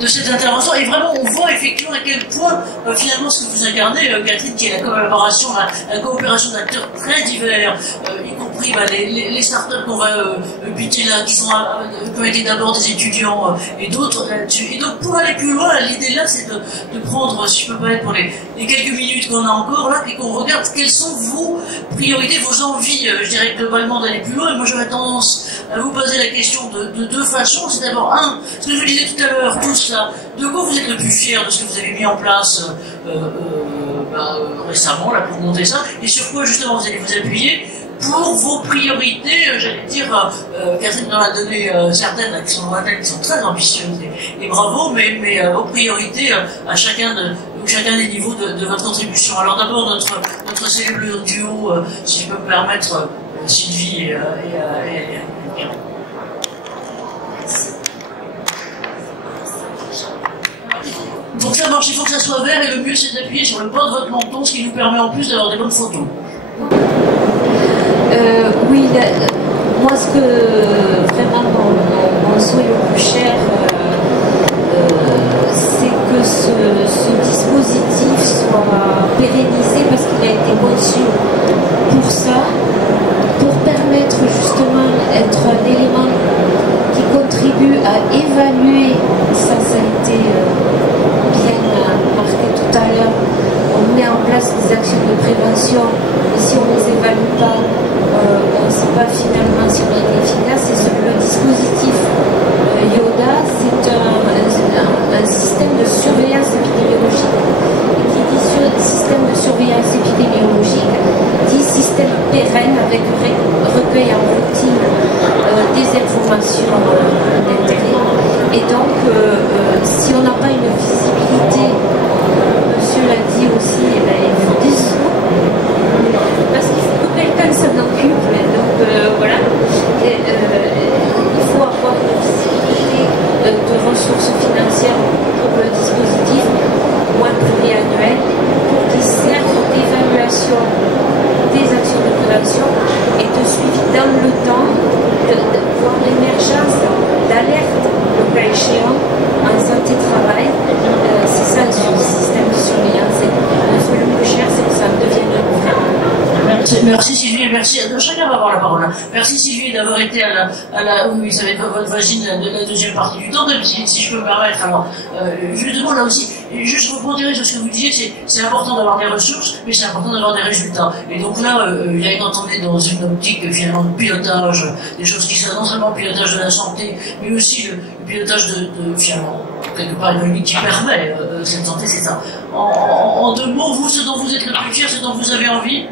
de cette intervention. Et vraiment, on voit effectivement à quel point, finalement, ce que vous incarnez, Catherine, qui est la collaboration, la coopération d'acteurs très divers, y compris les startups qu'on va pitcher là, qui ont été d'abord des étudiants et d'autres là-dessus. Et donc, pour aller plus loin, l'idée là, c'est de prendre, si je peux pas être pour les quelques minutes qu'on a encore là, et qu'on regarde quelles sont vos priorités, vos envies, je dirais globalement d'aller plus loin. Et moi, j'aurais tendance à vous poser la question de deux façons. C'est d'abord, ce que je vous disais tout à l'heure, tout ça, de quoi vous êtes le plus fier de ce que vous avez mis en place récemment, là, pour monter ça, et sur quoi, justement, vous allez vous appuyer pour vos priorités, j'allais dire, Catherine en a donné certaines qui sont lointaines, qui sont très ambitieuses, et bravo, mais vos priorités à chacun des niveaux de votre contribution. Alors d'abord, notre cellule duo, si je peux me permettre, Sylvie et pour que ça marche, il faut que ça soit vert, et le mieux c'est d'appuyer sur le bord de votre menton, ce qui nous permet en plus d'avoir des bonnes photos. Oui, moi ce que vraiment mon souhait le plus cher, c'est que ce dispositif soit pérennisé, parce qu'il a été conçu pour ça, pour permettre justement d'être un élément qui contribue à évaluer, ça a été bien marqué tout à l'heure, on met en place des actions de prévention, et si on ne les évalue pas, on ne sait pas finalement si on est efficace. Et le dispositif Yoda, c'est un système de surveillance épidémiologique. Et qui dit système de surveillance épidémiologique, dit système pérenne avec recueil en routine des informations d'intérêt. Et donc, si on n'a pas une visibilité, monsieur l'a dit aussi, il faut des sous, parce qu'il faut que quelqu'un s'en occupe. Donc voilà, il faut avoir une visibilité de ressources financières pour le dispositif, au moins pluriannuel, pour qu'il serve d'évaluation des actions de prévention et de suivi dans le temps, voir l'émergence d'alerte, le cas échéant, en santé-travail. C'est ça le système de surveillance. Le plus cher, c'est que ça devienne Merci Sylvie, et merci. Chacun va avoir la parole. Merci Sylvie d'avoir été oui, ça va être votre voisine de la deuxième partie du temps, si je peux me permettre. Alors, justement, là aussi, juste rebondir sur ce que vous disiez, c'est important d'avoir des ressources, mais c'est important d'avoir des résultats. Et donc là, il y a quand on est dans une optique finalement de pilotage, des choses qui sont non seulement le pilotage de la santé, mais aussi le pilotage de finalement, quelque part, économique qui permet cette santé, c'est ça. En deux mots, vous, ce dont vous êtes le plus fier, ce dont vous avez envie.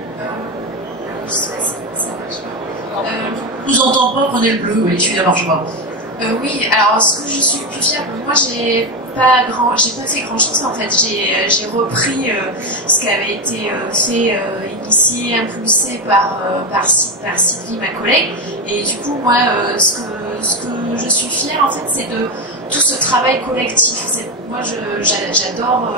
Je vous entends pas, prenez le bleu, oui, celui-là marche pas. Oui, alors ce que je suis le plus fière, moi j'ai pas fait grand chose en fait. J'ai repris ce qui avait été fait, initié, impulsé par Sylvie, ma collègue. Et du coup, moi, ce que je suis fière en fait, c'est de tout ce travail collectif. Moi, j'adore.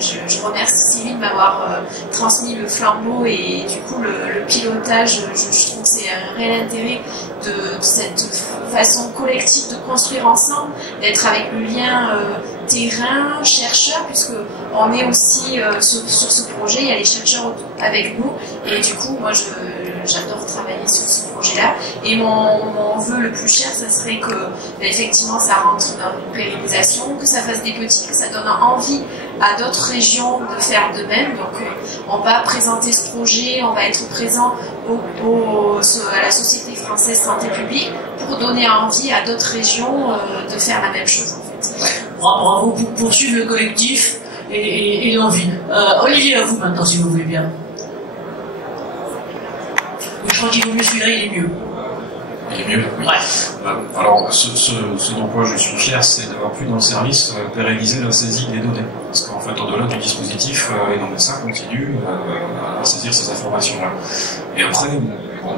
Je remercie Sylvie de m'avoir transmis le flambeau, et du coup le pilotage, je trouve que c'est un réel intérêt de cette façon collective de construire ensemble, d'être avec le lien terrain, chercheur, puisque on est aussi sur ce projet, il y a les chercheurs avec nous, et du coup moi j'adore travailler sur ce projet-là. Et mon vœu le plus cher, ça serait que effectivement ça rentre dans une pérennisation, que ça fasse des petits, que ça donne envie à d'autres régions de faire de même. Donc on va présenter ce projet, on va être présent à la Société française santé publique pour donner envie à d'autres régions de faire la même chose en fait. Ouais. Bravo pour poursuivre le collectif et l'envie. Olivier, à vous maintenant si vous voulez bien. Je crois qu'il vaut mieux celui-là, il est mieux. Il est mieux, oui. Ouais. Alors, ce dont quoi je suis fier, c'est d'avoir pu dans le service pérenniser la saisie des données. Parce qu'en fait, au-delà du dispositif, les médecins continuent à saisir ces informations-là. Et après, bon,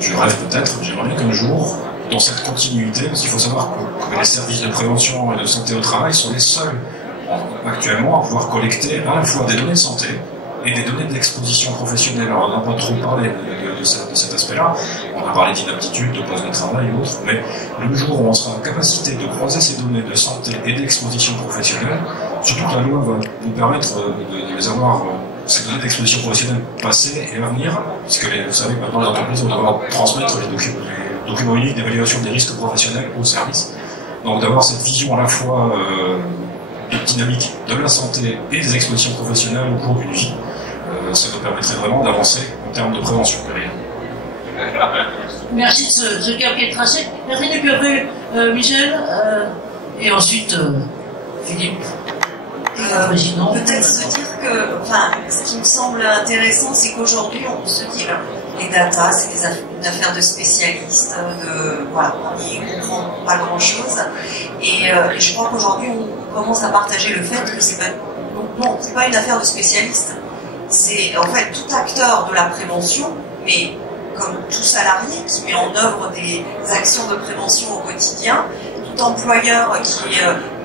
je rêve peut-être, j'aimerais qu'un jour, dans cette continuité, parce qu'il faut savoir que les services de prévention et de santé au travail sont les seuls actuellement à pouvoir collecter à la fois des données de santé et des données d'exposition professionnelle. Alors, on n'a pas trop parlé de cet aspect-là. On On a parlé d'inaptitude, de poste de travail et autres, mais le jour où on sera en capacité de croiser ces données de santé et d'exposition professionnelle, surtout que la loi va nous permettre de les avoir, ces données d'exposition professionnelle passées et à venir, puisque vous savez que maintenant les entreprises vont devoir transmettre les documents uniques d'évaluation des risques professionnels au service. Donc d'avoir cette vision à la fois dynamique de la santé et des expositions professionnelles au cours d'une vie, ça nous permettrait vraiment d'avancer en termes de prévention derrière. Merci de ce cap qui est tracé. Merci, et puis après Michel, et ensuite Philippe. Peut-être se dire que, enfin, ce qui me semble intéressant, c'est qu'aujourd'hui, on se dit, les data, c'est une affaire de spécialistes, voilà, on n'y comprend pas grand-chose. Et je crois qu'aujourd'hui, on commence à partager le fait que c'est pas une affaire de spécialistes. C'est en fait tout acteur de la prévention, mais comme tout salarié qui met en œuvre des actions de prévention au quotidien, tout employeur qui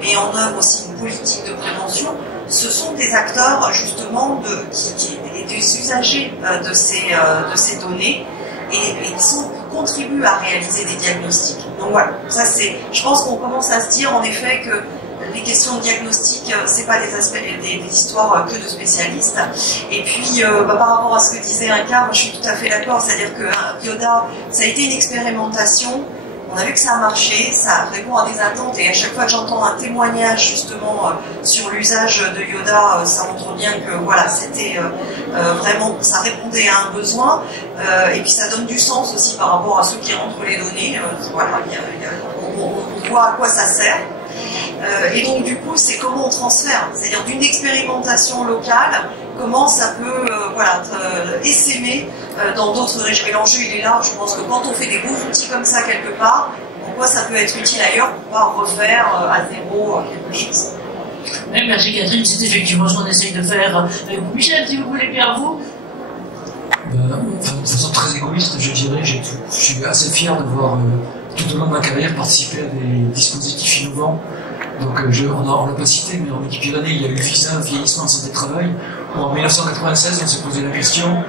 met en œuvre aussi une politique de prévention, ce sont des acteurs justement des usagers de ces données et qui contribuent à réaliser des diagnostics. Donc voilà, ça c'est. Je pense qu'on commence à se dire en effet que les questions de diagnostic, c'est pas des histoires que de spécialistes. Et puis, par rapport à ce que disait Inka, je suis tout à fait d'accord. C'est-à-dire que Yoda, ça a été une expérimentation. On a vu que ça a marché, ça répond à des attentes. Et à chaque fois que j'entends un témoignage justement sur l'usage de Yoda, ça montre bien que voilà, c'était vraiment, ça répondait à un besoin. Et puis ça donne du sens aussi par rapport à ceux qui rentrent les données. Voilà, on voit à quoi ça sert. Et donc du coup, c'est comment on transfère, c'est-à-dire d'une expérimentation locale, comment ça peut essaimer dans d'autres régions. Et l'enjeu, il est là. Je pense que quand on fait des beaux outils comme ça quelque part, pourquoi ça peut être utile ailleurs pour pouvoir refaire à zéro quelque chose. Oui, merci Catherine, c'est effectivement ce qu'on essaye de faire avec vous. Michel, si vous voulez bien, vous. De façon très égoïste, je dirais, je suis assez fier d'avoir tout au long de ma carrière participé à des dispositifs innovants. Donc on l'a pas cité, mais en équipe Pyrénées, il y a eu le visa vieillissement en santé de travail, où en 1996, on s'est posé la question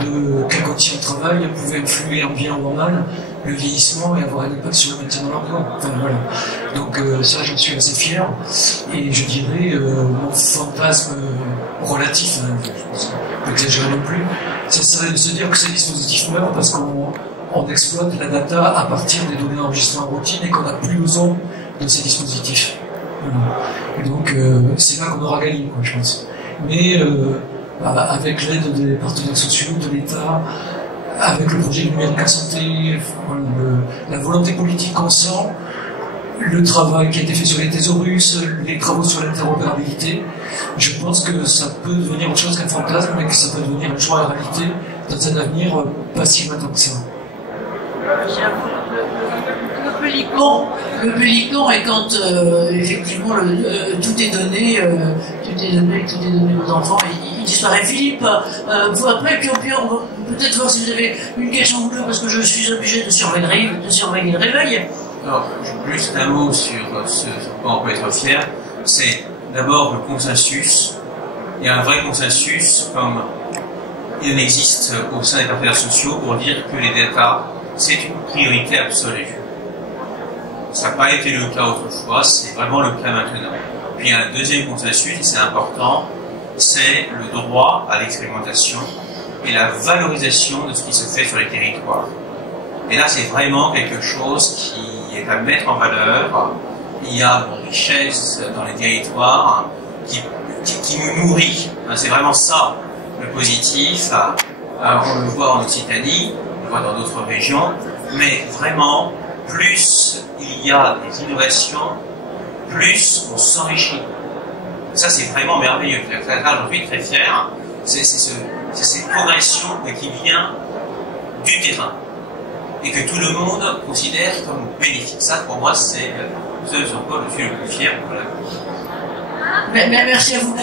de quelles conditions de travail pouvaient influer en bien ou en mal le vieillissement et avoir un impact sur le maintien dans l'emploi. Enfin, voilà. Donc ça, j'en suis assez fier. Et je dirais, mon fantasme relatif, je pense pas exagérer non plus, ça serait de se dire que ces dispositifs meurent parce qu'on exploite la data à partir des données enregistrées en routine et qu'on n'a plus besoin de ces dispositifs. Voilà. Et donc c'est là qu'on aura gagné, quoi, je pense. Mais avec l'aide des partenaires sociaux, de l'État, avec le projet numérique en santé, voilà, la volonté politique qu'on sent, le travail qui a été fait sur les thésaurus, les travaux sur l'interopérabilité, je pense que ça peut devenir autre chose qu'un fantasme, mais que ça peut devenir un choix à réalité dans un avenir pas si lointain que ça. Le pélican est quand effectivement tout est donné aux enfants, il disparaît. Philippe, vous après, puis on va peut-être voir si vous avez une question ou deux, parce que je suis obligé de surveiller le réveil. Alors, juste un mot sur ce sur quoi on peut être fier, c'est d'abord le consensus. Il y a un vrai consensus, comme il en existe au sein des partenaires sociaux, pour dire que les data, c'est une priorité absolue. Ça n'a pas été le cas autrefois, c'est vraiment le cas maintenant. Puis il y a un deuxième consensus, et c'est important, c'est le droit à l'expérimentation et la valorisation de ce qui se fait sur les territoires. Et là, c'est vraiment quelque chose qui est à mettre en valeur. Il y a une richesse dans les territoires qui nous nourrit. C'est vraiment ça, le positif. On le voit en Occitanie, on le voit dans d'autres régions, mais vraiment, plus il y a des innovations, plus on s'enrichit. Ça, c'est vraiment merveilleux. J'en suis très fier. C'est cette progression qui vient du terrain et que tout le monde considère comme bénéfique. Ça, pour moi, c'est ce sur quoi je suis le plus fier. Voilà. Merci à vous.